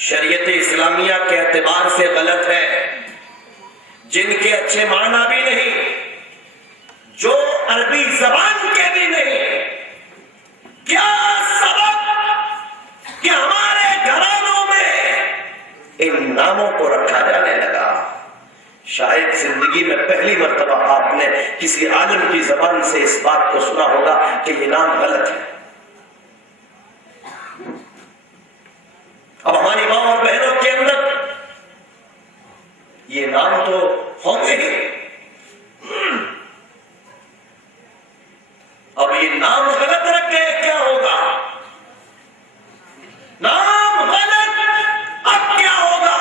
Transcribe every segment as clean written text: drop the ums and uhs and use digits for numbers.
شریعت اسلامیہ کے اعتبار سے غلط ہے، جن کے اچھے معنی بھی نہیں، جو عربی زبان کے بھی نہیں۔ کیا سبب کہ ہمارے گھرانوں میں ان ناموں کو رکھا جانے لگا؟ شاید زندگی میں پہلی مرتبہ آپ نے کسی عالم کی زبان سے اس بات کو سنا ہوگا کہ یہ نام غلط ہے۔ اب ہماری ماں اور بہنوں کے اندر یہ نام تو ہوں گے ہی، اب یہ نام غلط رکھ کے کیا ہوگا؟ نام غلط، اب کیا ہوگا؟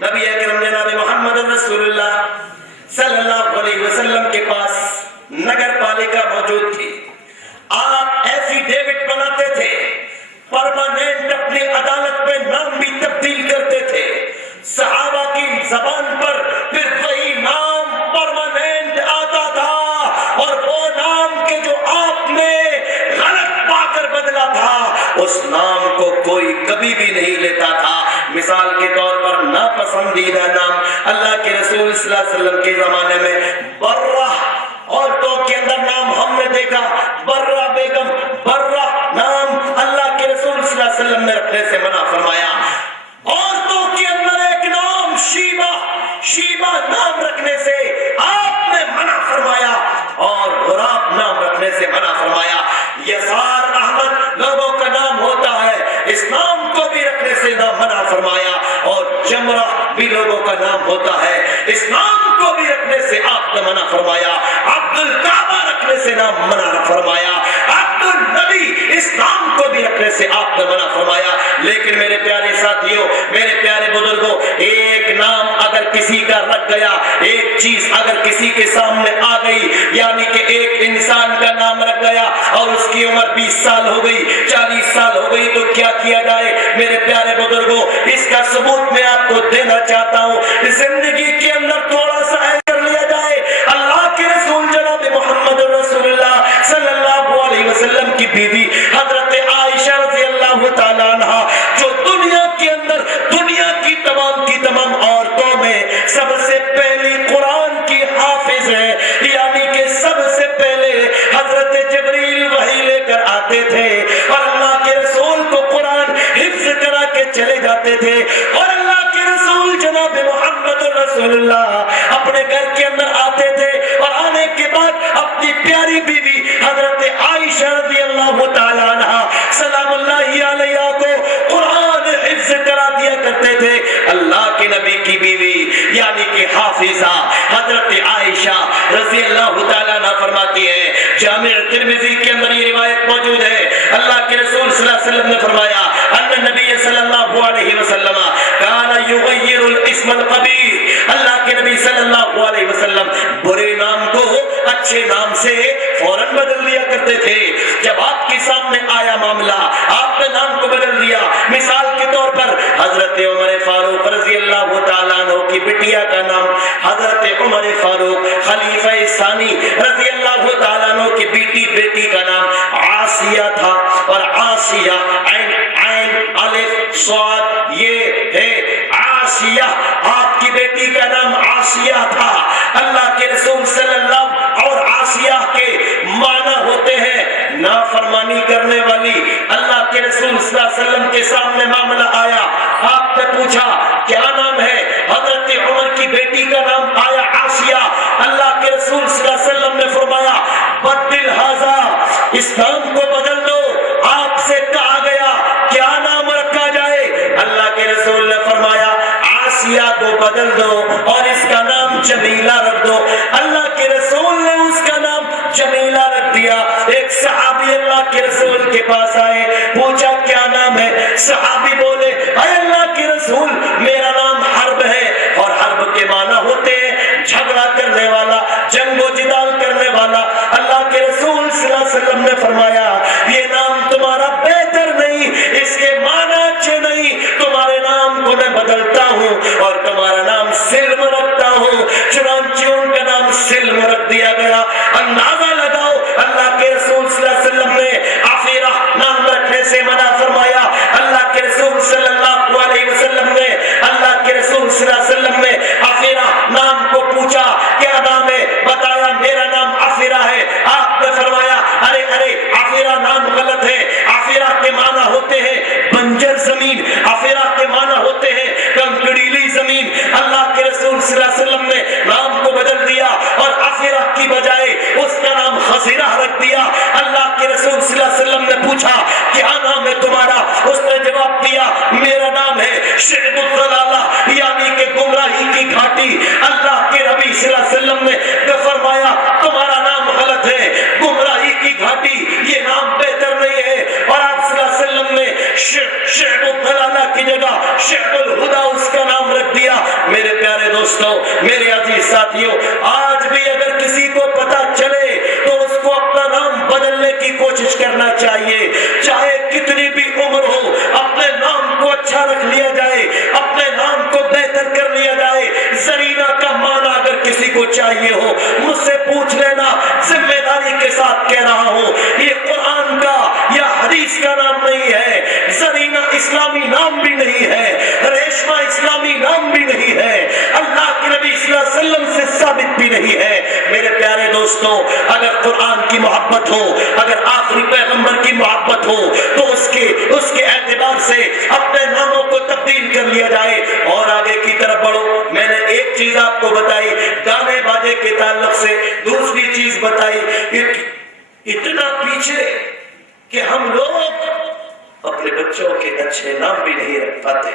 نبی اکرم جناب محمد رسول اللہ صلی اللہ علیہ وسلم کے پاس نگر پالکا موجود تھی۔ آپ ایفیڈیوٹ بناتے تھے، پرماننٹ اپنی عدالت میں نام بھی تبدیل کرتے تھے۔ صحابہ کی زبان پر پھر وہی نام پرماننٹ آتا تھا، اور وہ نام کے جو آپ نے غلط پا کر بدلا تھا، اس نام کو کوئی کبھی بھی نہیں لیتا تھا۔ مثال کے طور پر ناپسندیدہ نام اللہ کے رسول صلی اللہ علیہ وسلم کے زمانے میں برہ، عورتوں کے اندر نام ہم نے دیکھا برہ بیگم، برہ نام اللہ کے رسول صلی اللہ علیہ وسلم نے رکھنے سے منع فرمایا۔ عورتوں کے اندر ایک نام شیبہ، شیبہ نام رکھنے سے آپ نے منع فرمایا، اور غراب نام رکھنے سے منع فرمایا۔ یسار احمد لوگوں کا نام ہوتا ہے، اس نام کو بھی رکھنے سے منع فرمایا، اور جمرہ بھی لوگوں کا نام ہوتا ہے، اس نام کو بھی رکھنے سے آپ نے منع فرمایا۔ عبد الکعبہ رکھنے سے نام منع فرمایا، عبد النبی اس نام کو بھی رکھنے سے آپ نے منع فرمایا۔ لیکن میرے پیارے ساتھیوں، میرے پیارے بزرگوں، ایک نام اگر کسی کا رکھ گیا، ایک چیز اگر کسی کے سامنے آ گئی، یعنی کہ ایک انسان کا نام رکھ گیا اور اس کی عمر 20 سال ہو گئی، 40 سال ہو گئی، تو کیا کیا جائے؟ میرے پیارے بزرگوں، اس کا ثبوت میں آپ کو دینا چاہتا ہوں۔ زندگی کے اندر تھوڑا سا کر لیا جائے، اللہ کے رسول جناب محمد رسول اللہ صلی اللہ علیہ وسلم کی بیوی حضرت عائشہ رضی اللہ تعالیٰ عنہ، جو دنیا کے اندر دنیا کی تمام عورتوں میں سب سے پہلی قرآن کی حافظ ہے، یعنی کہ سب سے پہلے حضرت جبریل وحی لے کر آتے تھے اور اللہ کے رسول کو قرآن حفظ کرا کے چلے جاتے تھے، اور اللہ کے رسول جناب محمد رسول اللہ اپنے گھر کے اندر آتے تھے، اور آنے کے بعد اپنی پیاری بیوی حضرت عائشہ رضی اللہ تعالیٰ عنہ سلام اللہ علیہ کو قرآن حفظ کرا دیا کرتے تھے۔ اللہ کے نبی کی بیوی یعنی کہ حافظہ حضرت عائشہ رضی اللہ تعالیٰ عنہ فرماتی ہے، جامع ترمذی کے اندر یہ روایت موجود ہے، اللہ کے رسول صلی اللہ علیہ وسلم نے فرمایا ان نبی صلی اللہ علیہ وسلم کان یغیر الاسم القبیح، اللہ کے نبی صلی اللہ علیہ وسلم برے نام کو اچھے نام سے فوراً بدل دیا کرتے تھے۔ جب آپ کے سامنے آیا معاملہ، آپ نے نام کو بدل دیا۔ مثال کے طور پر حضرت عمر فاروق رضی اللہ تعالیٰ عنہ کی بٹیا کا نام حضرت عمر فاروق خلیفہ ثانی رضی اللہ تعالیٰ عنہ کی بیٹی کا نام عاصیہ تھا، اور عاصیہ عین الف صاد یہ ہے عاصیہ، آپ کی بیٹی کا نام عاصیہ تھا۔ اللہ کے رسول صلی اللہ اور عاصیہ کے معنی ہوتے ہیں نافرمانی کرنے والی۔ اللہ کے رسول صلی اللہ علیہ وسلم کے سامنے معاملہ آیا، آپ نے پوچھا کیا نام ہے؟ حضرت عمر کی بیٹی کا نام آیا عاصیہ۔ اللہ کے رسول صلی اللہ علیہ وسلم نے فرمایا بدل ھذا، اس نام کو بدل دو۔ آپ سے کہا گیا کیا نام رکھا جائے؟ اللہ کے رسول نے فرمایا عاصیہ کو بدل دو اور اس کا نام جمیلہ رکھ دو۔ اللہ کے رسول نے اس کا نام جمیلہ رکھ دیا۔ ایک صحابی اللہ کے رسول کے پاس آئے، پوچھا کیا نام ہے؟ صحابی بولے اے اللہ کے رسول میرا نام حرب ہے، اور حرب کے معنی ہوتے ہیں جھگڑا کرنے والا، جنگ و جدال کرنے والا۔ اللہ کے رسول صلی اللہ علیہ وسلم نے فرمایا یہ نام تمہارا بہتر نہیں، اس کے معنی اچھے نہیں، تمہارے نام کو میں بدلتا ہوں اور تمہارا نام سلم رکھتا ہوں۔ چنانچہ ان کا نام سلم رکھ دیا گیا۔ اندازہ لگاؤ اللہ کے رسول صلی اللہ علیہ وسلم نے عفیرہ نام رکھنے سے منع فرمایا، اللہ کے رسول صلی اللہ شعب الضلالہ یعنی کہ گمراہی کی گھاٹی. اللہ کے نبی صلی اللہ علیہ وسلم نے فرمایا تمہارا نام غلط ہے, گمراہی کی گھاٹی, یہ نام بہتر نہیں ہے. اور آپ صلی اللہ علیہ وسلم نے شعب الضلالہ کی جگہ شعب الہدی اس کا نام رکھ دیا. میرے پیارے دوستوں, میرے عزیز ساتھیوں, آج بھی اگر کسی کو پتا چلے تو اس کو اپنا نام بدلنے کی کوشش کرنا چاہیے. چاہے کتنی بھی عمر ہو, اپنے نام کو اچھا رکھ لیا جائے, اپنے نام کو بہتر کر لیا جائے. زرینہ کا معنی اگر کسی کو چاہیے ہو مجھ سے پوچھ لینا, ذمہ داری کے ساتھ کہہ رہا ہوں, یہ قرآن کا یا حدیث کا نام نہیں ہے. زرینہ اسلامی نام بھی نہیں ہے, ریشمہ اسلامی نام بھی نہیں ہے, اللہ کے نبی صلی اللہ علیہ وسلم سے ثابت بھی نہیں ہے. میرے پیارے دوستوں, اگر قرآن کی محبت ہو, اگر آخری پیغمبر کی محبت ہو تو اس کے اعتبار سے اپنے ناموں کو تبدیل کر لیا جائے اور آگے کی طرف بڑھو. میں نے ایک چیز آپ کو بتائی گانے باجے کے تعلق سے, دوسری چیز بتائی اتنا پیچھے کہ ہم لوگ اپنے بچوں کے اچھے نام بھی نہیں رکھ پاتے.